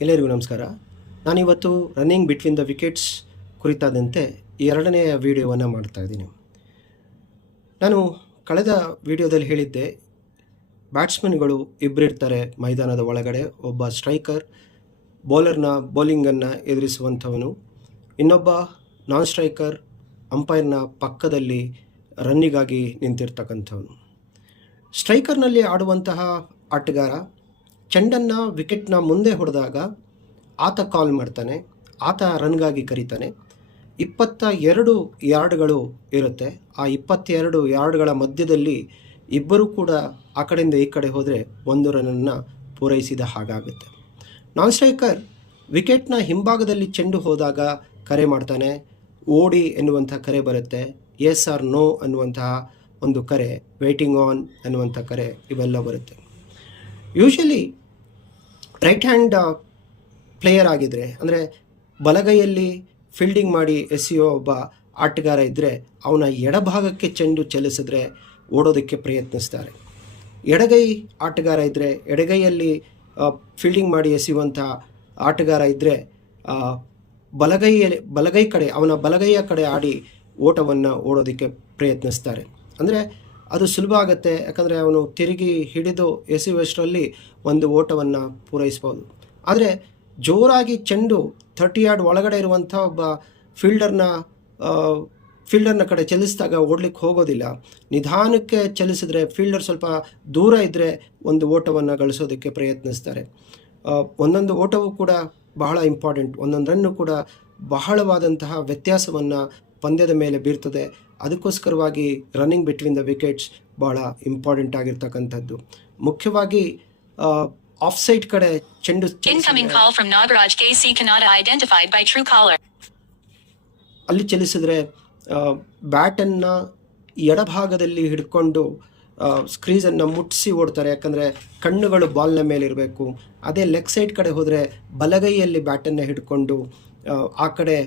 ಎಲ್ಲರಿಗೂ ನಮಸ್ಕಾರ. ನಾನಿವತ್ತು ರನ್ನಿಂಗ್ ಬಿಟ್ವೀನ್ ದ ವಿಕೆಟ್ಸ್ ಕುರಿತಾದಂತೆ ಎರಡನೆಯ ವಿಡಿಯೋವನ್ನು ಮಾಡ್ತಾ ಇದ್ದೀನಿ. ನಾನು ಕಳೆದ ವಿಡಿಯೋದಲ್ಲಿ ಹೇಳಿದ್ದೆ, ಬ್ಯಾಟ್ಸ್ಮನ್ಗಳು ಇಬ್ಬರಿರ್ತಾರೆ ಮೈದಾನದ ಒಳಗಡೆ. ಒಬ್ಬ ಸ್ಟ್ರೈಕರ್ ಬೌಲರ್ನ ಬೌಲಿಂಗನ್ನು ಎದುರಿಸುವಂಥವನು, ಇನ್ನೊಬ್ಬ ನಾನ್ ಸ್ಟ್ರೈಕರ್ ಅಂಪೈರ್ನ ಪಕ್ಕದಲ್ಲಿ ರನ್ನಿಗಾಗಿ ನಿಂತಿರ್ತಕ್ಕಂಥವನು. ಸ್ಟ್ರೈಕರ್ನಲ್ಲಿ ಆಡುವಂತಹ ಆಟಗಾರ ಚೆಂಡನ್ನು ವಿಕೆಟ್ನ ಮುಂದೆ ಹೊಡೆದಾಗ ಆತ ಕಾಲ್ ಮಾಡ್ತಾನೆ, ಆತ ರನ್ಗಾಗಿ ಕರೀತಾನೆ. 22 ಯಾರ್ಡ್ಗಳು ಇರುತ್ತೆ. ಆ 22 ಯಾರ್ಡ್ಗಳ ಮಧ್ಯದಲ್ಲಿ ಇಬ್ಬರೂ ಕೂಡ ಆ ಕಡೆಯಿಂದ ಈ ಕಡೆ ಹೋದರೆ 1 ರನ್ನನ್ನು ಪೂರೈಸಿದ ಹಾಗಾಗುತ್ತೆ. ನಾನ್ ಸ್ಟ್ರೈಕರ್ ವಿಕೆಟ್ನ ಹಿಂಭಾಗದಲ್ಲಿ ಚೆಂಡು ಹೋದಾಗ ಕರೆ ಮಾಡ್ತಾನೆ. ಓಡಿ ಎನ್ನುವಂಥ ಕರೆ ಬರುತ್ತೆ, ಎಸ್ ಆರ್ ನೋ ಅನ್ನುವಂತಹ ಒಂದು ಕರೆ, ವೇಟಿಂಗ್ ಆನ್ ಅನ್ನುವಂಥ ಕರೆ, ಇವೆಲ್ಲ ಬರುತ್ತೆ. ಯೂಶಲಿ ರೈಟ್ ಹ್ಯಾಂಡ್ ಪ್ಲೇಯರ್ ಆಗಿದ್ದರೆ, ಅಂದರೆ ಬಲಗೈಯಲ್ಲಿ ಫೀಲ್ಡಿಂಗ್ ಮಾಡಿ ಎಸೆಯೋ ಒಬ್ಬ ಆಟಗಾರ ಇದ್ದರೆ ಅವನ ಎಡಭಾಗಕ್ಕೆ ಚೆಂಡು ಚಲಿಸಿದ್ರೆ ಓಡೋದಕ್ಕೆ ಪ್ರಯತ್ನಿಸ್ತಾರೆ. ಎಡಗೈ ಆಟಗಾರ ಇದ್ದರೆ, ಎಡಗೈಯಲ್ಲಿ ಫೀಲ್ಡಿಂಗ್ ಮಾಡಿ ಎಸೆಯುವಂಥ ಆಟಗಾರ ಇದ್ದರೆ ಬಲಗೈ ಕಡೆ, ಅವನ ಬಲಗೈಯ ಕಡೆ ಆಡಿ ಓಟವನ್ನು ಓಡೋದಕ್ಕೆ ಪ್ರಯತ್ನಿಸ್ತಾರೆ. ಅಂದರೆ ಅದು ಸುಲಭ ಆಗುತ್ತೆ, ಯಾಕಂದರೆ ಅವನು ತಿರುಗಿ ಹಿಡಿದು ಎಸೆಯುವಷ್ಟರಲ್ಲಿ ಒಂದು ಓಟವನ್ನು ಪೂರೈಸ್ಬೋದು. ಆದರೆ ಜೋರಾಗಿ ಚೆಂಡು 30 ಯಾರ್ಡ್ ಒಳಗಡೆ ಇರುವಂಥ ಒಬ್ಬ ಫೀಲ್ಡರ್ನ ಕಡೆ ಚಲಿಸಿದಾಗ ಓಡಲಿಕ್ಕೆ ಹೋಗೋದಿಲ್ಲ. ನಿಧಾನಕ್ಕೆ ಚಲಿಸಿದ್ರೆ, ಫೀಲ್ಡರ್ ಸ್ವಲ್ಪ ದೂರ ಇದ್ದರೆ ಒಂದು ಓಟವನ್ನು ಗಳಿಸೋದಕ್ಕೆ ಪ್ರಯತ್ನಿಸ್ತಾರೆ. ಒಂದೊಂದು ಓಟವೂ ಕೂಡ ಬಹಳ ಇಂಪಾರ್ಟೆಂಟ್, ಒಂದೊಂದು ರನ್ನು ಕೂಡ ಬಹಳವಾದಂತಹ ವ್ಯತ್ಯಾಸವನ್ನು ಪಂದ್ಯದ ಮೇಲೆ ಬೀರ್ತದೆ. ಅದಕ್ಕೋಸ್ಕರವಾಗಿ ರನ್ನಿಂಗ್ ಬಿಟ್ವೀನ್ ದ ವಿಕೆಟ್ಸ್ ಭಾಳ ಇಂಪಾರ್ಟೆಂಟ್ ಆಗಿರ್ತಕ್ಕಂಥದ್ದು. ಮುಖ್ಯವಾಗಿ ಆಫ್ ಸೈಡ್ ಕಡೆ ಚೆಂಡು ಅಲ್ಲಿ ಚಲಿಸಿದ್ರೆ ಬ್ಯಾಟನ್ನು ಎಡಭಾಗದಲ್ಲಿ ಹಿಡ್ಕೊಂಡು ಸ್ಕ್ರೀಸನ್ನು ಮುಟ್ಟಿಸಿ ಓಡ್ತಾರೆ, ಯಾಕಂದರೆ ಕಣ್ಣುಗಳು ಬಾಲ್ನ ಮೇಲೆ ಇರಬೇಕು. ಅದೇ ಲೆಗ್ ಸೈಡ್ ಕಡೆ ಹೋದರೆ ಬಲಗೈಯಲ್ಲಿ ಬ್ಯಾಟನ್ನು ಹಿಡ್ಕೊಂಡು ಆ ಕಡೆ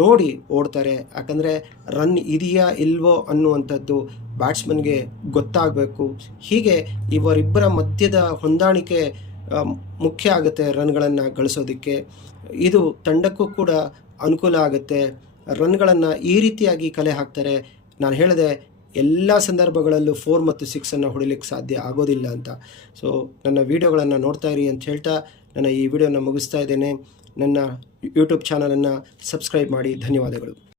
ನೋಡಿ ಓಡ್ತಾರೆ, ಯಾಕಂದರೆ ರನ್ ಇದೆಯಾ ಇಲ್ವೋ ಅನ್ನುವಂಥದ್ದು ಬ್ಯಾಟ್ಸ್ಮನ್ಗೆ ಗೊತ್ತಾಗಬೇಕು. ಹೀಗೆ ಇವರಿಬ್ಬರ ಮಧ್ಯದ ಹೊಂದಾಣಿಕೆ ಮುಖ್ಯ ಆಗುತ್ತೆ ರನ್ಗಳನ್ನು ಗಳಿಸೋದಕ್ಕೆ. ಇದು ತಂಡಕ್ಕೂ ಕೂಡ ಅನುಕೂಲ ಆಗುತ್ತೆ. ರನ್ಗಳನ್ನು ಈ ರೀತಿಯಾಗಿ ಕಲೆ ಹಾಕ್ತಾರೆ. ನಾನು ಹೇಳಿದೆ, ಎಲ್ಲ ಸಂದರ್ಭಗಳಲ್ಲೂ 4 ಮತ್ತು 6 ಹೊಡಿಲಿಕ್ಕೆ ಸಾಧ್ಯ ಆಗೋದಿಲ್ಲ ಅಂತ. ಸೊ ನನ್ನ ವೀಡಿಯೋಗಳನ್ನು ನೋಡ್ತಾ ಇರಿ ಅಂತ ಹೇಳ್ತಾ ನನ್ನ ಈ ವಿಡಿಯೋನ ಮುಗಿಸ್ತಾ ಇದ್ದೇನೆ. ನನ್ನ ಯೂಟ್ಯೂಬ್ ಚಾನಲನ್ನು ಸಬ್ಸ್ಕ್ರೈಬ್ ಮಾಡಿ. ಧನ್ಯವಾದಗಳು.